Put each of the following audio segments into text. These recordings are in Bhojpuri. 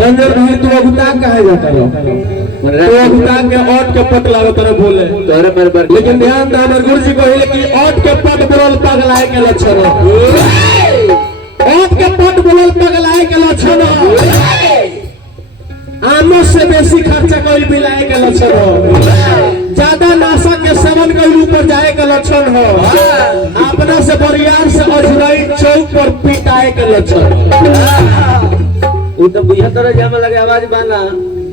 रंजन भाई तू अगुता कहे जाता रहो तो अगुता के ओट के पट लागत रहो बोले तोरे पर लेकिन ध्यान दे हमर गुरुजी कहिले कि ओट के पट बोल पगलाए के लक्षण ओट के पट बोल पगलाए के लक्षण आमो से बेसी खर्चा कइल बिलाए के लक्षण हो ज्यादा नशा के सेवन कइल ऊपर जाए के लक्षण हो अपना से बरियार से अजराई चौक पर पिटाए के लक्षण वो तो बुझा तरह जामे लगे आवाज बाना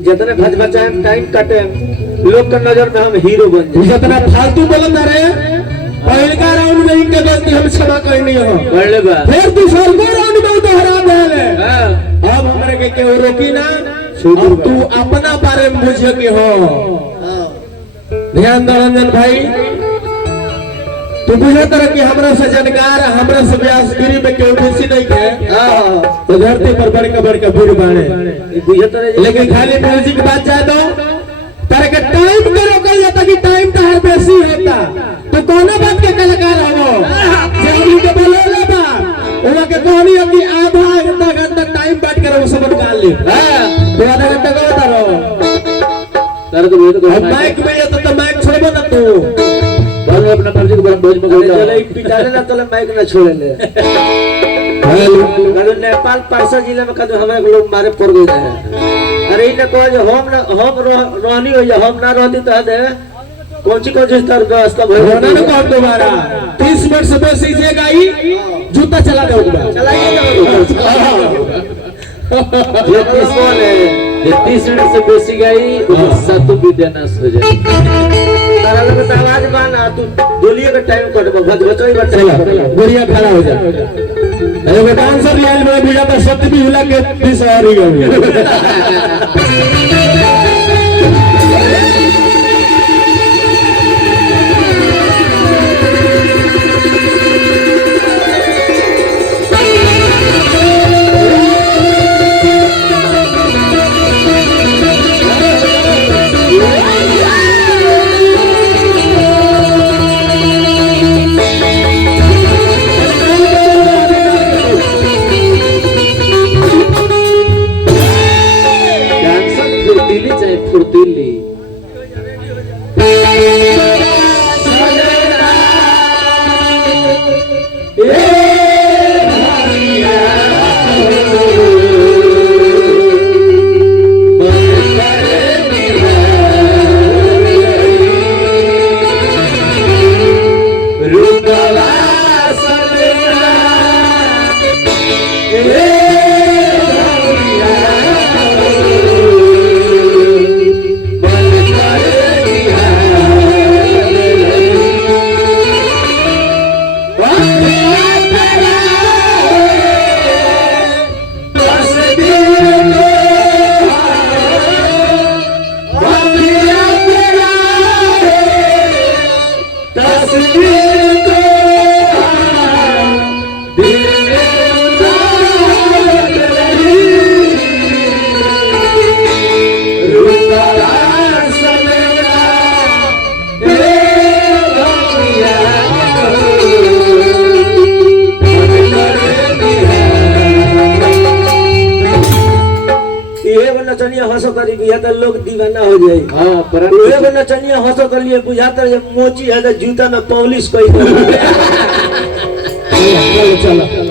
जितने भज बचाएं टाइम काटे लोग के नजर में हम हीरो बन जाए जितना फालतू बोलत रहे पहले का राउंड में इनके गलती हम क्षमा करनी हो पढ़ले बा फिर दूसरा राउंड में दोहरा देले अब हमरे के केहू रोकी ना अब तू अपना बारे में बुझे के हो ध्यान दो रंजन भाई तू बुझे तरह कि हमरा से जानकार हमरा से व्यासगिरी में केहू बेसी नहीं है तो धरती पर बड़का बूढ़ बाणे बुझे तरह लेकिन खाली म्यूजिक की बात जाए तो तारे के टाइम के रोकल जाता कि टाइम तो हर बेसी होता तो कौन बात के कलाकार हो जे हम के बोले बा ओला के कहनी है कि आधा घंटा टाइम बांट कर वो सब निकाल ले तो आधा घंटा का होता रहो तारे तो बोले तो माइक में तो माइक छोड़बो ना तू बाल अपना मर्जी को बोझ में बोलता चले पिटाले ना तले माइक ना छोड़े ले हेलो नेपाल परसा जिले में कदो हमारे लोग मारे पड़ गए हैं अरे इने को जो हम रहनी हो या हम ना रहती तो दे कौन सी स्तर व्यवस्था भई होना ना कौन दोबारा 30 मिनट से बेसी जे गाई जूता चला दे होगा चलाइए ये 30 वाले ये 30 मिनट से बेसी गई सातों विद्यानाश हो जाए तारा लोग तो आवाज बाना तू दोलिए का टाइम कट भज बचोई बट चला गुड़िया खड़ा हो जा अरे वो डांसर लाइन में बुझा तो शब्द भी हिला के 20 और ही हो गया लोग दीवाना हो जाए हां पर एगो नचनिया हंसो कर लिए बुझाता है मोची है तो जूता में पॉलिश कोई चलो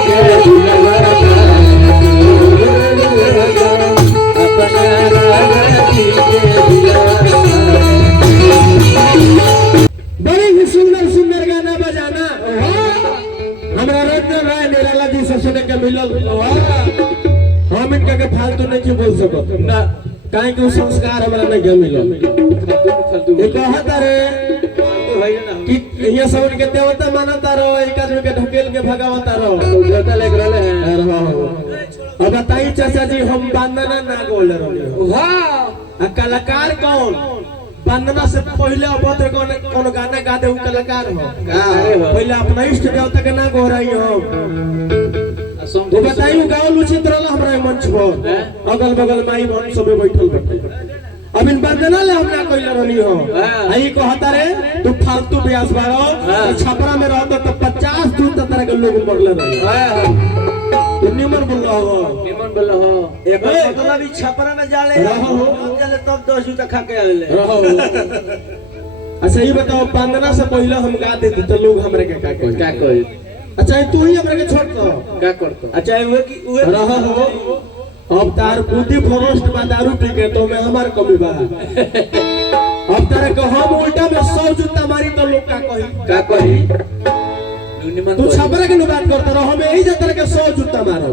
के दिलवा अपना राजा जी के दिलवा। बड़ी ही सुंदर सुंदर गाना बजाना हमरा रंजन राय निराला जी से सुने के मिलल। हम इनका के फालतू नहीं बोल सकत ना, काहे कि उ संस्कार हमरा नहीं के मिलल। एक कहत रे कि ये सब के देवता मानता रहो, एक आदमी के ढकेल के भगावता रहो, देवता लेके रहले हैं। अब बताई चाचा जी, हम वंदना ना बोल रहे। वाह, कलाकार कौन? वंदना से पहले अभद्र कौन गाना गा दे उ कलाकार हो। पहले अपना इष्ट देवता के ना गो रही हो। तो बताइयो गाँव लुचित रहला हमरा मंच पर, अगल बगल माई बहन सब बैठल बैठे। अब इन वंदना ले हमरा कइले रहनी हो। आई कहता रे तू फालतू ब्यास बाड़ो, छपरा में रहत तो 50 दूर तक तरह के लोग मरले रहे। तू निमन बोल हो, निमन बोल हो। एक मतलब ई छपरा में जाले तब 10 जूता खा के आले रहो। अच्छा ये बताओ, वंदना से पहले हम गा देते तो लोग हमरे के का कोई अच्छा तू ही हमरे के छोड़ दो क्या करतो। अच्छा उहे की उहे रहा हो। अब तार बुद्धि फरोस्ट बा दारू पी के, तो में हमार कमी बा। अब तारे को हम उल्टा में 100 जूता मारी तो लोग का कही। क्या कही तू छपरा के बात करता रहो, हम यही जाता के 100 जूता मारो।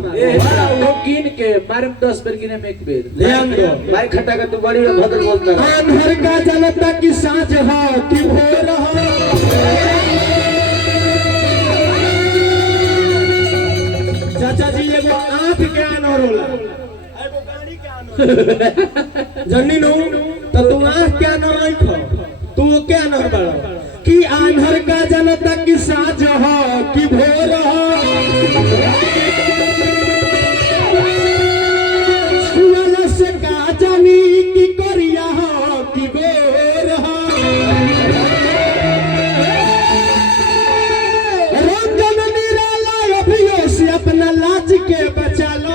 वो कीन के मारे 10 बेर गिने में एक बेर ध्यान दो। भाई खटा का तू बड़ी भद्र बोलता है। आन्हर का जनता की साँझ हो कि भोर हो, चाचा जी एगो आंख के आनर होला, एगो गाड़ी के आनर जन्नी नु त तू आंख के आनर नहीं खो, तू के आनर बड़ा कि आन्हर का जनता की साँझ हो कि भोर हो, छुअला से का जानी कि करिया हो कि गोर हो, रंजन निराला अभियो से अपना लाज के बचा लो।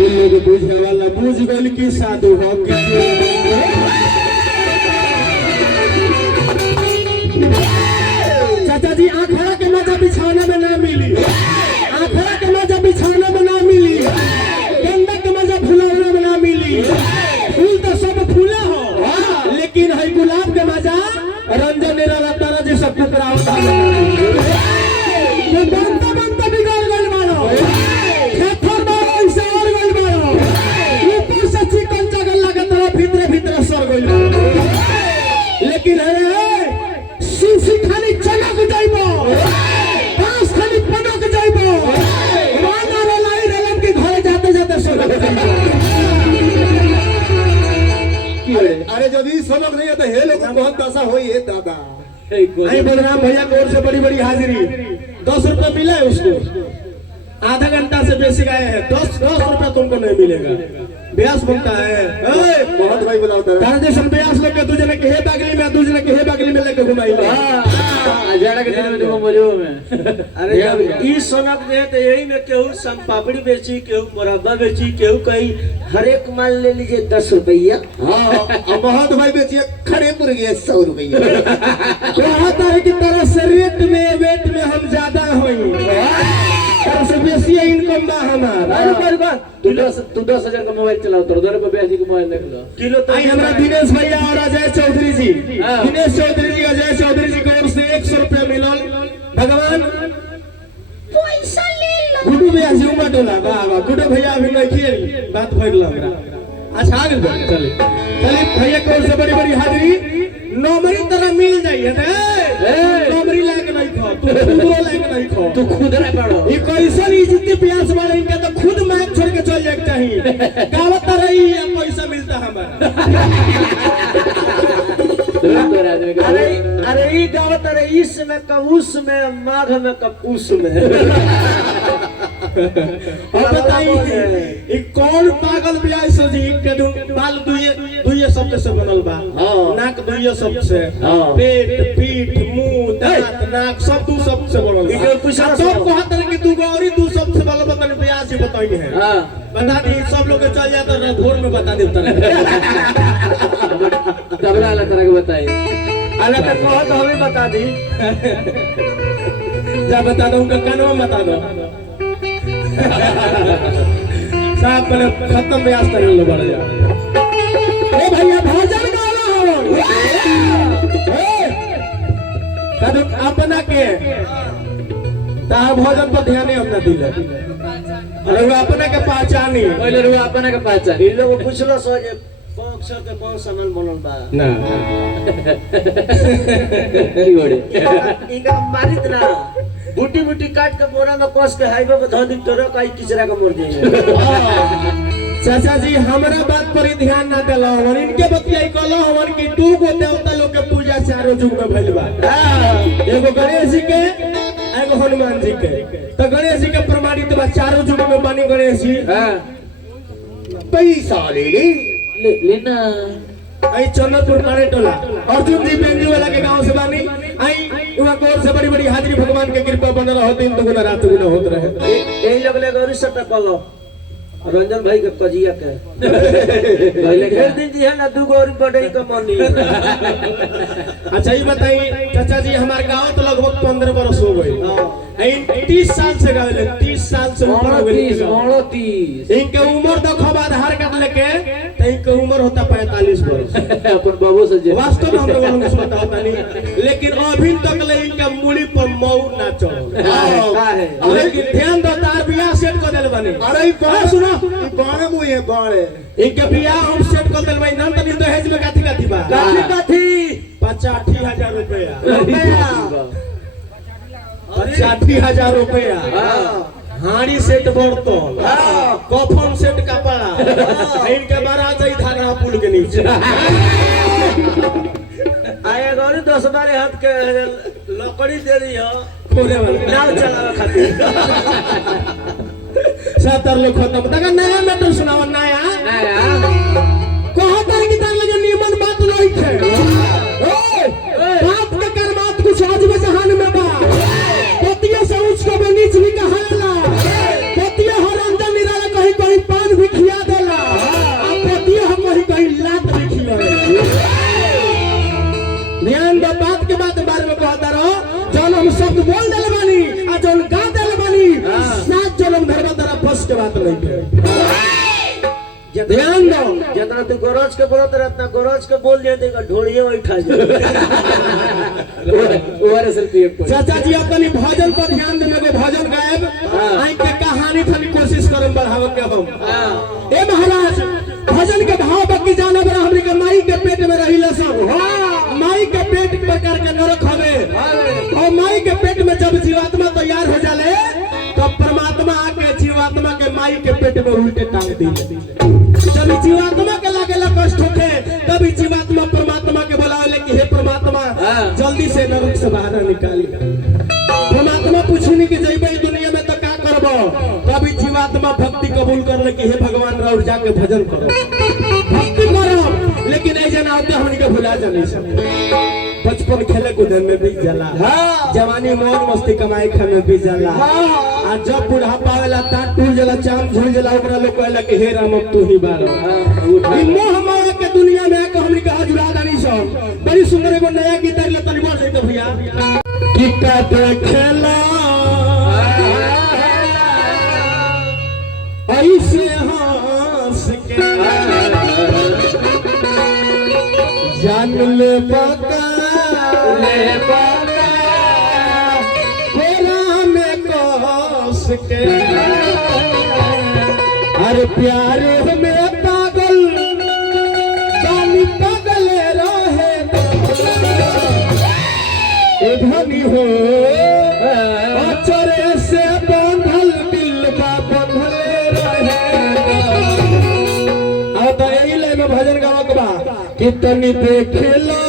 लोग बुझे वाला बुझ गल की साधु हो कि चाचा जी आखड़ा के मजा बिछाने में ना मिली, आखड़ा के मजा बिछाने में ना मिली, गंदा के मजा फुलाने में ना मिली। फूल तो सब फूला हो, लेकिन है गुलाब के मजा रंजन निराला तारा जी सब टुकड़ा होता है। बनता बनता बिगड़ गइल बाड़ो, खेतर बाड़ो ऐसे और गइल बाड़ो, ऊपर से चिकन चगल लागत रहो, भीतर भीतर सर गइल बाड़ो। लेकिन है सीसी खाली चनक जाइबो, पास खाली पनक जाइबो, वाना रे लाई रेलन के घरे जाते जाते सर जाइबो। अरे जब ई समझ नहीं आता हे लोग बहुत दशा होई है दादा। आई बलराम भैया की ओर से बड़ी बड़ी हाजिरी, 10 रुपए मिला है उसको, आधा घंटा से बेसी गए हैं, 10 रुपए तुमको नहीं मिलेगा। ब्यास बनता है बहुत भाई बुलाता है। तारा जैसे ब्यास लोग के दूसरे के हे बागली में, दूसरे के हे बागली में लेके घुमाई ले। अजाड़ा के दिन में तुम मजो में। अरे जब ई सनक दे तो यही में केहू सम पापड़ी बेची, केहू मुरब्बा बेची, केहू कहीं हर एक माल ले लीजिए 10 रुपया। हाँ बहुत भाई बेचिए खड़े पुर गए 100 रुपया। कहता है कि तेरा से रेट में वेट में हम ज्यादा होई, तेरा से बेसी इनकम बा हमारा। तू 10,000 का मोबाइल चलाओ तो 2 रुपए बेची का मोबाइल देख लो। किलो तो आई हमरा दिनेश भैया और अजय चौधरी जी, दिनेश चौधरी जी अजय चौधरी जी की ओर से 100 रुपया मिलल। भगवान पैसा ले लो। गुड्डू भैया जी उमा टोला, वाह वाह। गुड्डू भैया अभी नहीं किए बात भइल हमरा। अच्छा आ गइल चले चले भैया की ओर से बड़ी बड़ी हाजिरी। नौमरी तरह मिल जाइए नौमरी लायक नहीं खो, तू खुदरो लायक नहीं खो, तू खुद रह पड़ो। ये कैसन इज्जती प्यास वाले इनका तो खुद मैच छोड़ के चल जाए चाहिए। गावत रही या पैसा मिलता हमारा। अरे अरे ई गावत अरे इस में कबूस में, माघ में कपूस में। अब बताइए कौन पागल ब्याह से जी के बाल दुइये शब्द से बनल बा, नाक दुइये शब्द से, पेट पीठ मुंह दांत नाक सब दू शब्द से बनल बा। सब कहत रहे कि तू गौरी दू शब्द से बनल बा, ब्याह से बताई है। बता दी सब लोग चल जाता ना भोर में बता देता तबला वाला तरह के बताइए। अगर तो कहो तो हमें बता दी। जा बता दो, उनका कानों में बता दो। साहब पहले खत्म ब्याज तक लो बढ़ जा। ए भैया भोजन गाना हो। कदम अपना के तार भोजन पर ध्यान हम न दिले। अरे वो अपने के पहचानी। पहले रुआ अपने के पहचान। इन लोग पूछलो सो जे अक्षर के कौन सामान बनल बा ना की गोड़े इनका मारित ना बूटी बूटी काट के बोरा में कस के हाईवे पे धो दी तोरो काई किचरा के मर जाए। चाचा जी हमरा बात पर ही ध्यान ना देला हमन इनके बतियाई कहलो हमन की दू गो देवता लोग के पूजा चारों युग में भइल बा। एगो गणेश जी के एगो हनुमान जी के। तो गणेश जी के प्रमाणित बा चारों युग में बनी गणेश जी। हां पैसा ले लेना आई चन्नपुर काने टोला अर्जुन जी बेंजू वाला के गांव से बानी। आई वहां गौर से बड़ी बड़ी हाजिरी भगवान के कृपा बनल होते इन दुगुना रात गुना होत रहे। यही लोग ले गौरी सट्टा कलो रंजन भाई के कजिया के पहले खेल दिन जी है ना दू गौरी बड़े का मनी। अच्छा ये बताइए चाचा जी हमारे गांव तो लगभग 15 वर्ष हो गए। 30 साल से गावे 30 साल से ऊपर हो गए। 30 इनके उम्र देखो आधार कार्ड लेके तो इनके उम्र होता 45 वर्ष। अपन बाबू से जे वास्तव में हम लोगों को पता होता नहीं, लेकिन अभी तक ले इनके मूली पर मऊ ना चढ़ो। लेकिन ध्यान दो तार बियाह सेट कर देल बनी। अरे ई बाण सुनो, ई बाण मुई है बाण। इनके बियाह हम सेट कर देल बनी। नाम तनी दहेज में काथी काथी बा? काठी 85,000 रुपया। 85,000 रुपया। हाड़ी सेट बर्तन, कफन सेट कपड़ा। इनके बारात जाई धारा पुल के नीचे। आए गौरी 10-12 हाथ के लकड़ी दे दी हो खोले वाला नाव चलावे खातिर। 70 लोग खत्म। तका नया मैटर सुनाओ नया। कहां तर की तर लगे नियमन बात नहीं है। बात के कर बात कुछ आज में जहान में बा। पतिया से उच्च को नीच भी कहाला। पतिया हो रंजन निराला कहीं कहीं पान भी खिया देला। अब पतिया हो कहीं कहीं लात भी खिलावे। ध्यान दो बात के बारे में कहता रहो। जौन हम शब्द बोल देले बानी आ जौन गा देले बानी सात जन्म धर्म तरह बस के बात नहीं है। ध्यान दो जितना तू गरज के बोलत रहता गरज के बोल दिया देगा ढोलिए उठा जाए। ओआरएस पिए को चाचा जी अपनी भजन पर ध्यान देने को भजन गायब आई के कहानी थनी कोशिश करम बढ़ावे के हम। ए महाराज भजन के भाव बकी जाने बड़ा हमनी के माई के पेट में रहिला सब। माई के पेट प्रकार के नरक हवे और माई के पेट में जब जीवात्मा तैयार हो जाले तब परमात्मा आके जीवात्मा के माई के पेट में उल्टे टांग दिले। जब जीवात्मा के लागेला कष्ट होखे तब जीवात्मा परमात्मा के बुलावे कि हे परमात्मा जल्दी से नरक से बाहर निकाली। परमात्मा पूछनी कि जइबे दुनिया में तो का करबो तब जीवात्मा भक्ति कबूल करले कि हे भगवान राउर जाके भजन करो भक्ति करो। लेकिन ऐ जना होते हमनी के भुला जानी सब। बचपन खेले कूदे में बीत जाला। जवानी मौज मस्ती कमाई खाने में बीत जाला। आ जब बुढ़ापा आवेला ता टूट जाला चाम झूल जाला ओकरा लोग कहला कि हे राम अब तू ही बारो। ई मोह माया के दुनिया में आके हमनी के हजुरा दानी सब। बड़ी सुंदर एगो नया गीत ले तनी बोल दे भैया कि का देखला ऐसे हंस के जान ले बका कोला में कस के अरे प्यारे में पागल जानी पागल रहे ए धनी हो अचरे से बंधल दिल बा बंधल रहे। अब तो यही ले में भजन गावा के बा कितनी देखेला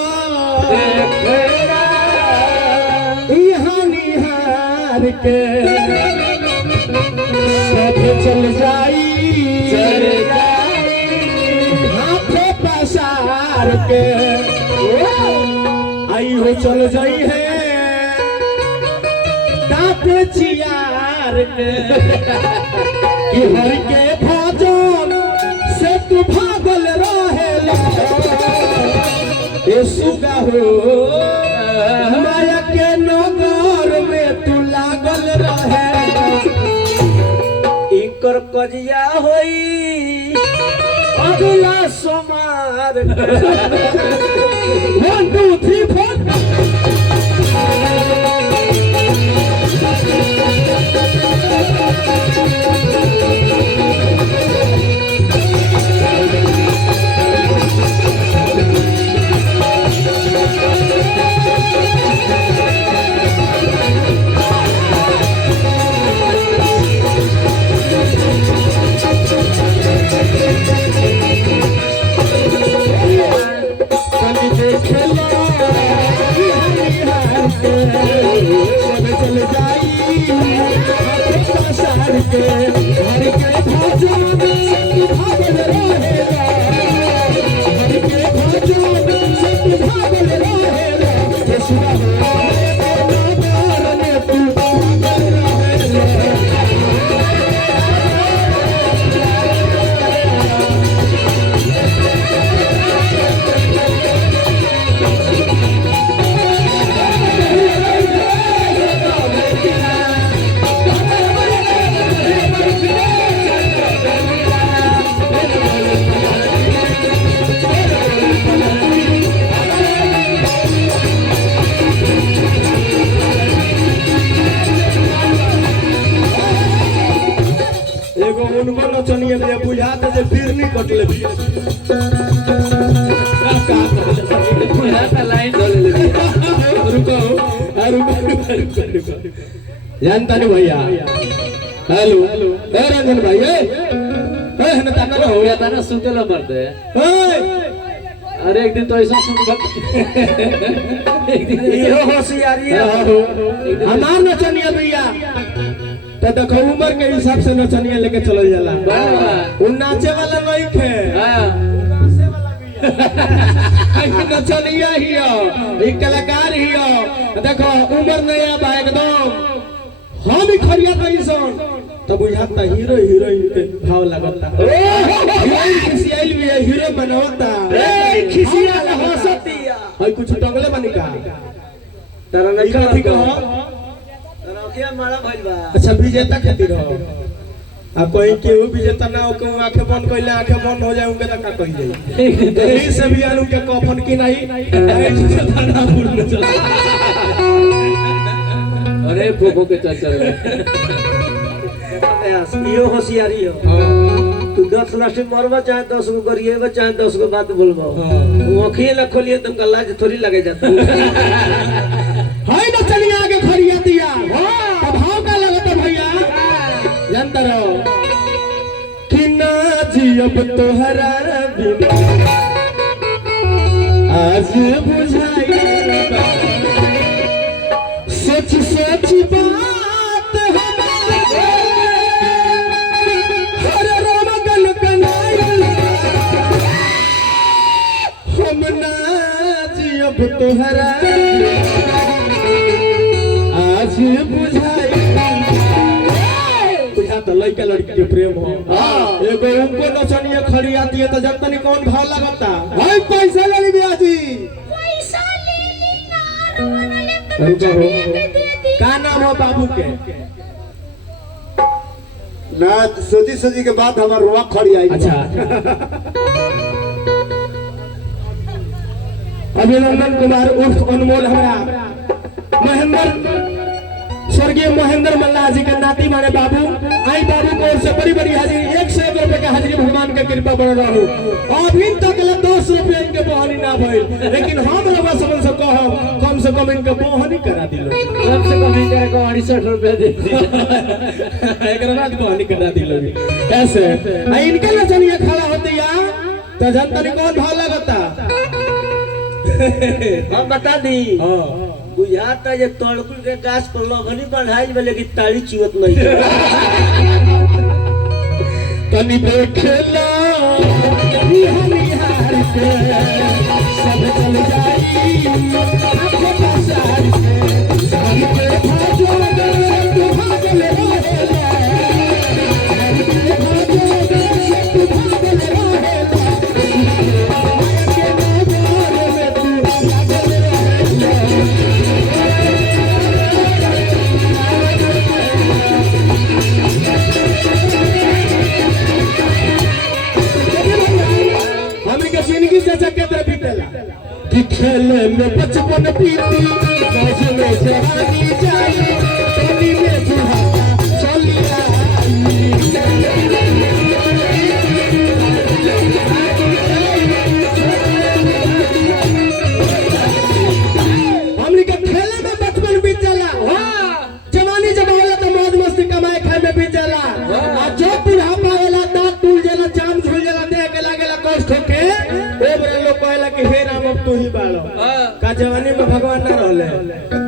यहाँ निहार के सब चल जाई हाथे पसार के आई हो चल जाई है दाते चियार के कि हर के भजन से तू भागल रहेला। ए सुगा हो माया के नगर में तू लागल रहे इकर कजिया होई अगला सोमार 1 2 3 4 एगो उनको नचनिए में बुझाता जे बिरनी कटले भी लाइन धोले रुको जानता नहीं भैया हेलो ए रंजन भाई ए हने ताना हो हो गया था ना सुते लो मरते अरे एक दिन तो ऐसा सुन एक दिन इहो होशियारी है हमार नचनिया भैया तो देखो उम्र के हिसाब से नचनिया लेके चल जाला वो नाचे वाला नहीं थे नचनिया ही हो एक कलाकार ही हो देखो उम्र नया बा एकदम हम ही खरिया नहीं सन तो बुझाता हीरो हीरोइन के भाव लगता हीरोइन खिसियाइल भी है हीरो बनवता खिसिया हंसतिया है कुछ टंगले बनी का तारा ई कथी का रखिया मारा भइल बा अच्छा विजेता खातिर हो अब कोई केहू विजेता ना हो के आंखें बंद कइले आंखें बंद हो जाए उनके तक का कहि जाई यही से भी आलू के कफन की नहीं थाना पूर्ण चला अरे पोपो के चल इहो होशियारी हो तू 10 लाख मरवा चाहे 10 को करिएगा चाहे 10 को बात बोलबो आंखें ना खोलिए तुमका लाज थोड़ी लगे जाता है ना चलिए आगे खड़िया दिया भाव का लगता भैया जानता रहो कि ना जियब तोहरा बिना आज बुझाई सच सच बात हर रमगन कनाई हम ना जियब तोहरा आज बुझाई बुझाता लड़का लड़की के प्रेम हो एगो उनको नचनिए खड़ी आती है तो जनता नहीं कौन भाव लगता भाई पैसा ले ली बियाजी पैसा ले ली ना रोने ले तो का नाम हो बाबू के ना सोची के बाद हमार रुआ खड़ी आई अच्छा अभिनंदन कुमार उर्फ अनमोल हमारा महेंद्र स्वर्गीय महेंद्र मल्ला जी के नाती माने बाबू आई बाबू को ओर से बड़ी बड़ी हाजिरी 101 रुपए का हाजिरी भगवान के कृपा बन रहू अभी तक ले 10 रुपए इनके बहानी ना भइल लेकिन हम रवा समझ से कहब कम से कम इनके बहानी करा दिलो कम से कम इनका 68 रुपए दे दी एक रात बहानी करा दिलो कैसे आई इनके नचनिया खड़ा होती या तो जनता ने कौन भाव लगता हम बता दी हां बुझाता जे तड़कुल के गाछ पर लभनी बढ़ाइल बा लेकिन ताड़ी चुवत नहीं तनी देखला निहार के सब चल जाई आंखों का सार के हम पे भाजो तू भागल रहेला हम पे भाजो तू भागल रहेला के नगर में तू खेले में बचपन पीती मौज में जवानी जाई पानी में बुढ़ापा चली हमनी के खेले में बचपन बीत जाला जवानी जब होला तो मौज मस्ती कमाए खाए में बीत जाला आ जो बुढ़ापा वाला दांत टूट जाला जाम झूल जाला देह के लागेला कष्ट होके ओ बरे लोग कहला कि हे राम अब तू ही बाड़ो का जवानी में भगवान ना रहले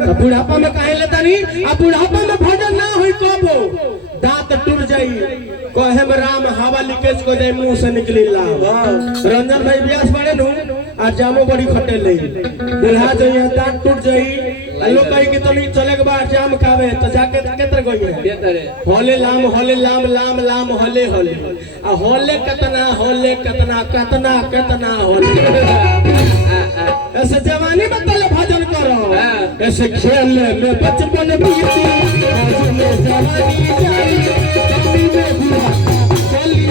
तो बुढ़ापा में काहे लेता नहीं आ बुढ़ापा में भजन ना होई कबो दांत टूट जाई कहे में राम हवा लीकेज को जाए मुंह से निकली ला रंजन भाई व्यास बड़े नु आ जामो बड़ी खटे ले बुढ़ा जो यहाँ दांत टूट जाई लोग कही कि तनी चले के बाद जाम खावे तो जाके केतर गई होले लाम लाम होले होले आ होले कतना कतना होले ऐसे जवानी में तले भजन करो ऐसे खेले में बचपन बीती आज में जवानी जाई कभी में बुढ़ापा चली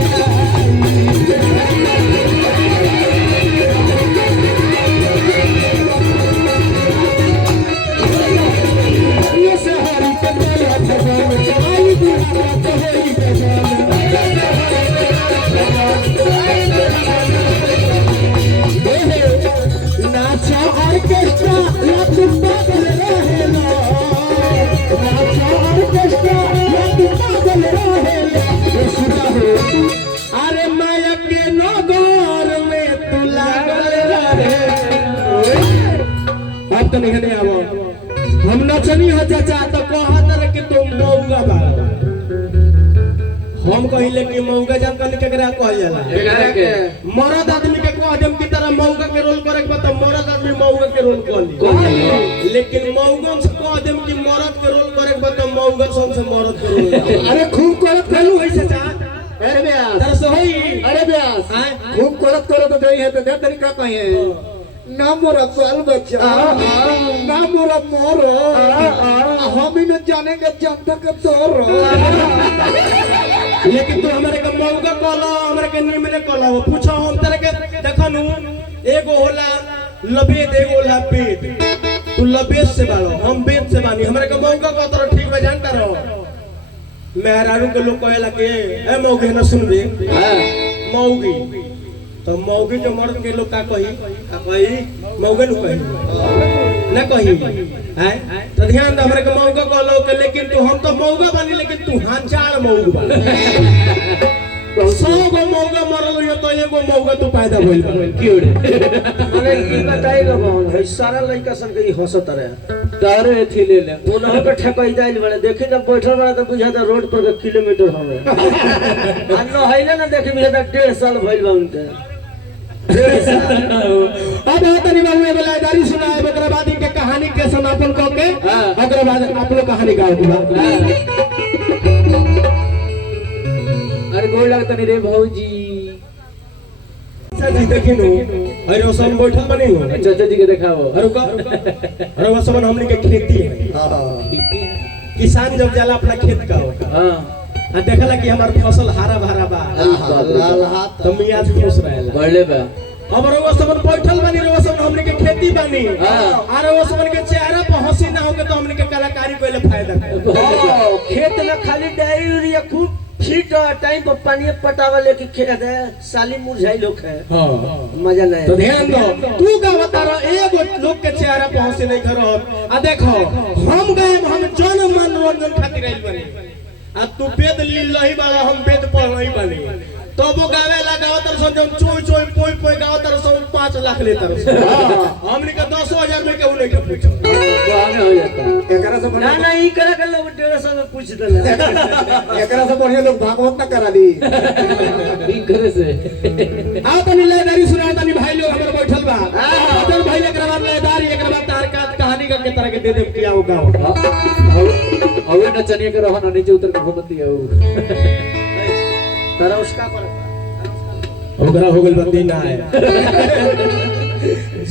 ये सहारी के मेला भगवान जवानी बुढ़ापा तो होई गजान नाचा ऑर्केस्ट्रा या तुम पागल रहेला नाचा ऑर्केस्ट्रा या तुम पागल रहेला ये सुना हो अरे माया के नगर में तू लागल रहे अब तो नहीं हने आवो हम नचनी हो चाचा तो कहत रहे कि तुम मौगा बाड़ा हम कहिले कि मौगा जब कन केकरा कहल जाला मरद आदमी के कह देम की तरह मौगा के रोल करे के त मरद आदमी मौगा के रोल कर लेकिन मौगा से कह देम कि मरद के रोल करे के त मौगा से मरद के रोल अरे खूब करत कहलू है चाचा अरे ब्यास तरह से होई अरे ब्यास खूब करत करो तो दई है तो दे तरीका कहे ना मोरा बाल बच्चा ना मोरा मोरो हम ही न जाने के जनता के तोरो लेकिन तू हमारे के मौगा कहला हमारे के निमने कहला पूछो हम तरह के देखनु एगो होला लबेद एगो होला बेद तू लबेद से बालो हम बेद से बानी हमारे के मौगा कह तरह ठीक बा जानता रहो मेहरारू के लोग कहेला के ए मौगी न सुन रे मौगी तो मौगी के मर्द के लोग का कही मौगे नु कही ना कही हैं तो ध्यान दे हमरे के मौगा कहलो के लेकिन तू हम तो मौगा बनी लेकिन तू हांचाल मौग बन तो 100 गो मौगा मरल हो तो एगो मौगा तू पैदा भइल क्यों रे अरे ई बताई ग बहन है सारा लड़का सन के ई हंसत रहे तारे एथी ले ले पुनः के ठकई जाइल बड़े देखि जब बैठल बड़ा तो बुझाता रोड पर के किलोमीटर हवे आ न हइले ना देखि बुझाता 1.5 साल भइल बा उनके अब तनी बाबू एगो लाइदारी सुनाए ओकरा बाद इनके कहानी के समापन क के ओकरा बाद आप लोग कहानी गाओ अरे गोड़ लगता नहीं रे भौजी चाचा जी देखिनु अरे ओसन बैठल बनी हो चाचा जी के दिखाओ अरे ओसन हमनी के खेती है किसान जब जाला अपना खेत का हां आ देखला कि हमार फसल हरा भरा बा तो मियाज खुश रहेला बढ़ले बा अब रउआ सबन बैठल बनी रउआ सबन हमनी के खेती बनी आ रउआ सबन के चेहरा पर हंसी ना होके तो हमनी के कलाकारी कोइले फायदा खेत में खाली डायरिया खूब फिट टाइम पर पानी पटावले की खेत है साली मुरझाई लोग है हां मजा नहीं तो ध्यान दो तू का बता रहा एगो लोग के चेहरा पर हंसी नहीं करो आ देखो हम गए हम जन मनोरंजन खातिर आइल बनी आ तू वेद लीलही वाला हम वेद पढ़ई बनी तब वो गावे लगाओ तर सो जब चोय चोय पोय पोय गाओ तर सो 5 लाख लेता हमनी का 10,000 में केहू नहीं के पूछो आगे हो जाता एकरा से ना ना ई करे के लोग 150 में पूछ देला एकरा से बढ़िया लोग भागवत ना करा दी ठीक करे से आओ तनी लेदारी सुना तनी भाई लोग हमर बैठल बा अदर भाई एकरा बाद लेदारी एकरा बाद तार का कहानी का के तरह के दे दे कि आओ गाओ अवे नचनिया के रहो ना नीचे उतर के घूमती है तेरा उसका पर ओकरा हो गेल बंदी ना है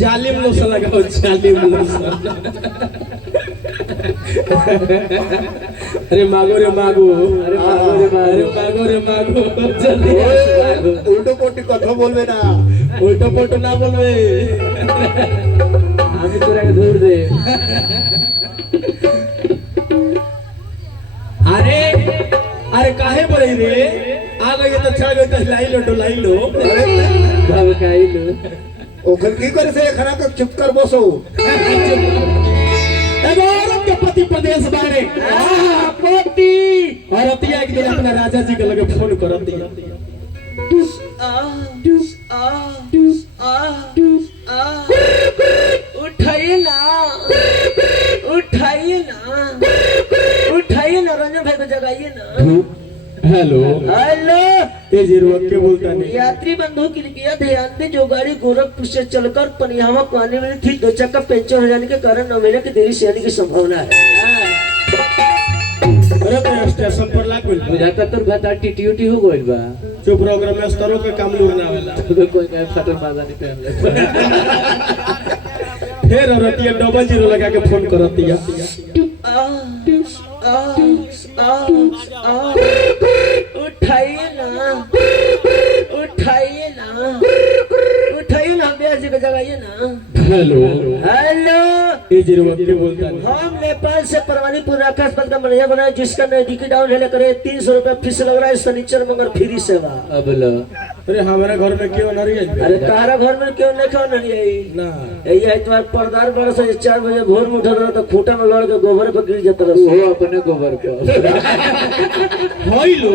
जालिम लोग से लगाओ जालिम लोग अरे मागो रे मागो अरे मागो रे मागो जल्दी उल्टो पोटी कथो बोलबे ना उल्टो पुल्टो ना बोलबे আমি তোরা দূর दे अरे अरे काहे बोले रे आ गई तो चल गई तो लाई लो कब खाइलो ओखन की करे से खरा तक चुप कर बसो एगो औरत के पति प्रदेश बारे पति औरतिया एक दिन अपना राजा जी के लगे फोन करत दिया उठाइए ना रंजन भाई को जगाइए ना। हेलो हेलो ये जीरो के बोलता नहीं यात्री बंधु कृपया ध्यान दें, जो गाड़ी गोरखपुर से चलकर पनियावा को आने वाली थी, 2 चक्का पंचर हो जाने के कारण 9 महीने की देरी से आने की संभावना है। अरे तो स्टेशन पर लाग गइल बुझाता तोर बता टीटी हो गइल बा जो प्रोग्राम में स्तरों के काम लूरना वाला तो कोई का फटल बाजा नहीं पहन ले फिर औरतिया डबल जीरो लगा के फोन करत दिया उठाइए ना ब्याह जी को जगाइए ना। हेलो हेलो ये जीरो के बोलता नहीं हम नेपाल से परवानीपुर आकाश पथ का मनैया बनाया, जिसका नजदीकी डाउन हेले करे 300 रुपया फीस लग रहा है, शनिचर मगर फ्री सेवा। अब लो अरे हमारे घर में क्यों नहीं है अरे तारा घर में क्यों नहीं क्यों नहीं आई ना यही है तुम्हारे पर्दार बड़ा से 4 बजे भोर में उठा रहा तो खूटा में लड़ के गोबर पर गिर जाता रहा। वो अपने गोबर को होई लो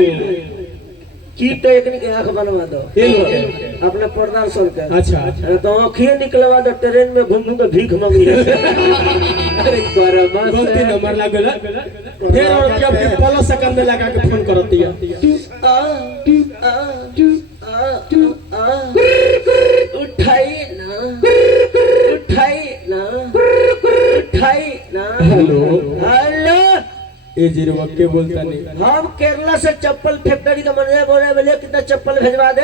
की टेक्निक आंख बनवा दो ये लो अपने पर्दार सुन के। अच्छा अरे तो आँखें निकलवा दो, ट्रेन में घूम घूम के भीख मांगी है। अरे गरमा गलती नंबर लागल फिर औरतिया फिर 15 सेकंड में लगा के फोन करत दिया उठाइए ना। हेलो हेलो ये जीरो के बोलता नहीं हम केरला से चप्पल फैक्ट्री का मैनेजर बोल रहे हैं, कितना चप्पल भेजवा दे।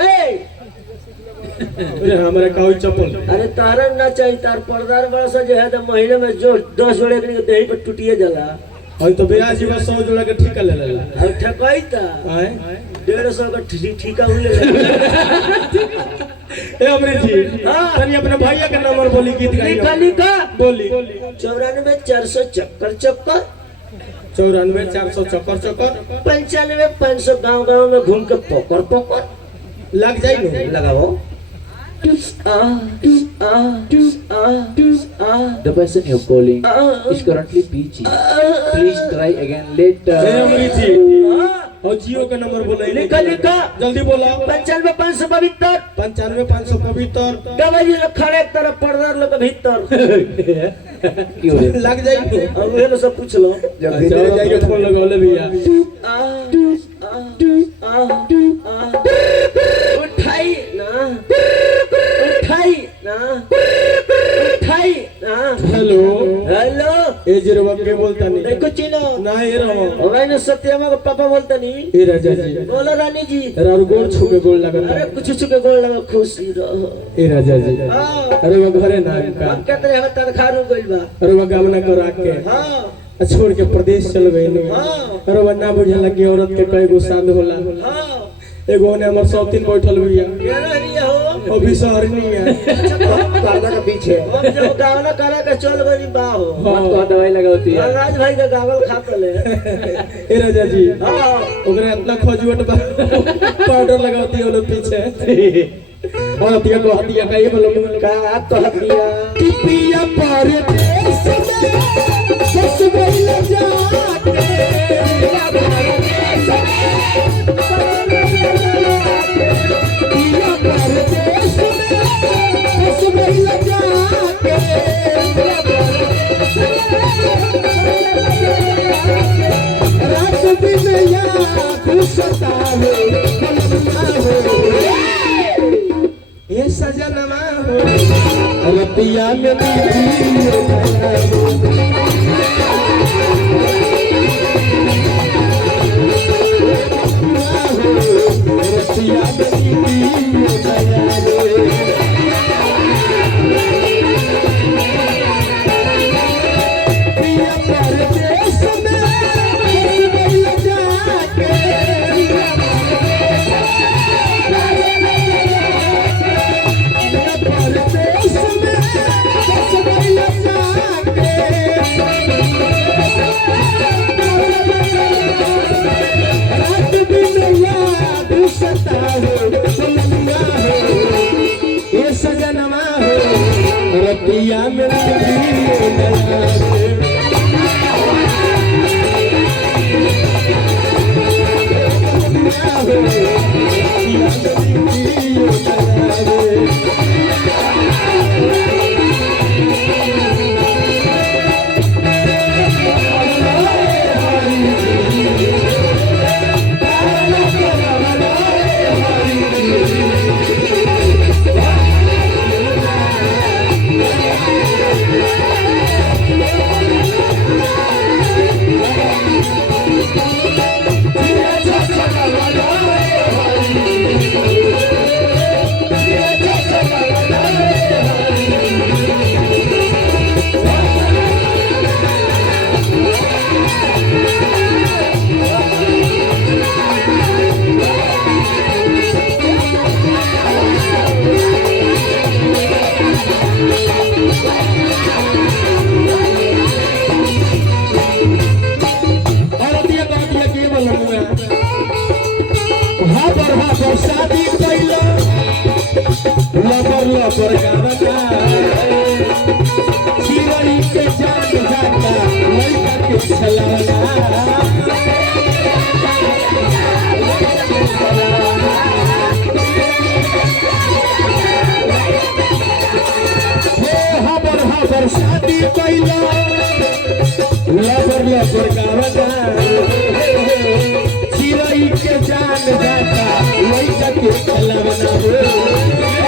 अरे हमारे काऊ चप्पल अरे तारा ना चाहिए, तार पर्दार बड़ा सा जो है तो महीने में जो 10 जोड़े के देही पर टूटिए जाला और तो बिया जी 100 जोड़ा के ठेका ले लेला और ठकाई था आए 150 का ठिका हुए। ए अमृत जी हाँ। तनी अपने भैया के नंबर बोली गीत गाइयो लिखा बोली 94 400 चक्कर 94 400 चक्कर 95 500 गांव में घूम के पकड़ लग जाई नो लगाओ। The person you're calling is currently busy. Please try again A later. अमृत जी और जियो का नंबर बोला लिखा जल्दी बोला 95 500 पवित्र 95 500 पवित्र डबल जी खड़े एक तरफ पर्दार लोग के भीतर क्यों रे? लग जाई नो और वे लोग सब पूछ लो जल्दी जाइए फोन लगाओले भैया उठाई ना। हेलो हेलो ए जीरो के बोलता नहीं देखो चिनो ना ये रहो मैंने सत्यमा को पापा बोलता नहीं। ए राजा जी बोलो रानी जी अरे गोल छुके गोल लगा अरे कुछ के गोल लगा खुशी रहो। ए राजा जी हाँ अरे वो घरे ना का हम कहते हैं हमें तनखा रू गइल बा। अरे वो गावना करा के हाँ छोड़ के प्रदेश चल गए हाँ अरे वो ना बुझला कि औरत के कई गो साध होला हाँ एगो ने हमर सब दिन बैठल भैया क्या रही हो अभी शहर नहीं है पर्दा के पीछे हम जो गावना करा के चल गई बा हो। मत को दवाई लगाती है राज भाई का गावल खा ले। ए राजा जी हाँ ओकरे इतना खजुवट पाउडर लगाती है लोग पीछे और दिया को हदिया का ये बोलो का कह दिया पिया परदेश में बस गइल जाके पिया परदेश में पिया परदेश में बस गइल जाके रात दिन याद सतावे कलमा हो ये सजनमा हो रतिया में रतिया में रतिया में नींदियो न आवे शादी कैलो लबर लबर गावता चिरई के जान जाता लड़का के छलावना हबर शादी कैलो लबर लबर गावता चिरई के जान जाता लड़का के छलावना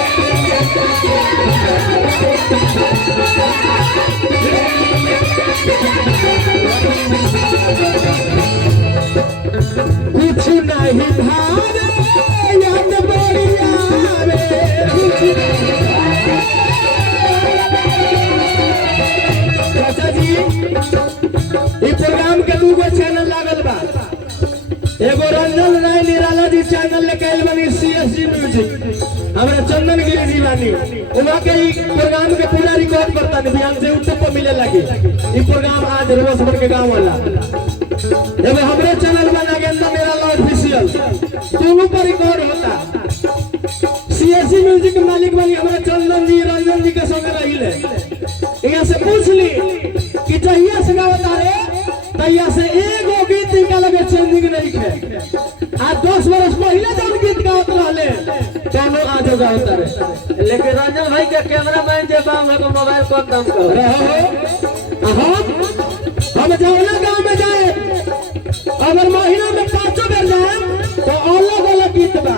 कुछ नहीं भावे याद बढ़िया रे चाचा जी ई प्रोग्राम के दूगो चैनल लागल बा एगो रंजन राय निराला जी चैनल लेके आइल बनी CSG म्यूजिक हमरा चंदन गिरी जी बानी उहाँ के ई प्रोग्राम के पूरा रिकॉर्ड करता नहीं ध्यान से यूट्यूब पर मिले लगी ई प्रोग्राम आज रोसपुर के गांव वाला एगो हमरे चैनल बा नागेंद्र निराला ऑफिशियल दोनों पर रिकॉर्ड होता CSG म्यूजिक के मालिक बनी हमरा चंदन जी रंजन जी के संग रहिले यहाँ से पूछ ली कि जहिया से गावता रे तहिया से एगो गीत इनका लगे चेंजिंग नहीं है आज 10 वर्ष पहले जब गीत गावत रहले दोनों आज गावता रे लेकिन रंजन भाई के कैमरामैन जे बा हमको मोबाइल कौन दाम का रहो हम जौना गांव में जाए अगर महीना में 5 बेर जाए तो अलग अलग गीत बा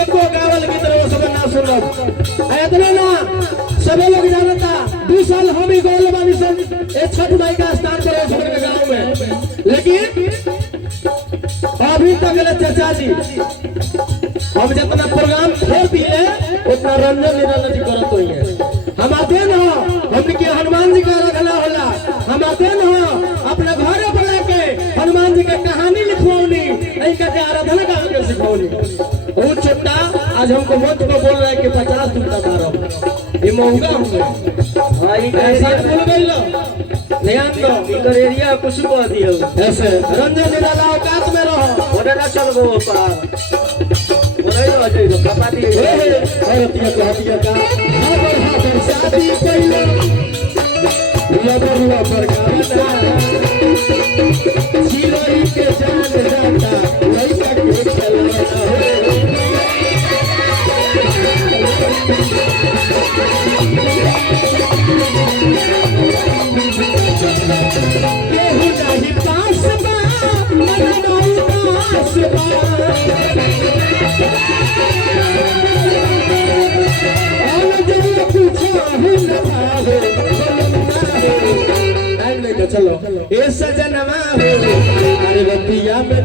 एको गावल गीत रो सब ना सुनब इतना ना सभी लोग जानता 2 साल हम ही गौल बानी सन ए छठ माई का स्थान पर रोसपुर के गांव में लेकिन अभी तक ले चाचा जी हम जितना प्रोग्राम खेल दिए उतना रंजन निराला जी करत होई है हम आते न हमने के हनुमान जी का आराधना होला हम आते न अपने घरे बुला के हनुमान जी की कहानी लिखवाऊनी इनका के आराधना का के सिखाऊनी वो छोटा आज हमको मंच पे बोल रहा है कि 50 रुपया मारो ये महंगा होगा भाई ऐसा बोल गई लो ध्यान दो इधर एरिया कुछ कह दियो ऐसे रंजन निराला औकात में रहो ओरे ना चल गो पा ओरे ना जाई तो कपा दी औरतिया कहतिया का हबर शादी कैलो लबर लबर गावता चिरई के जान जाता लड़का के छलावना केहू नहीं पास बा मन उदास बा चलो ए सजनवा हो अरे बतिया में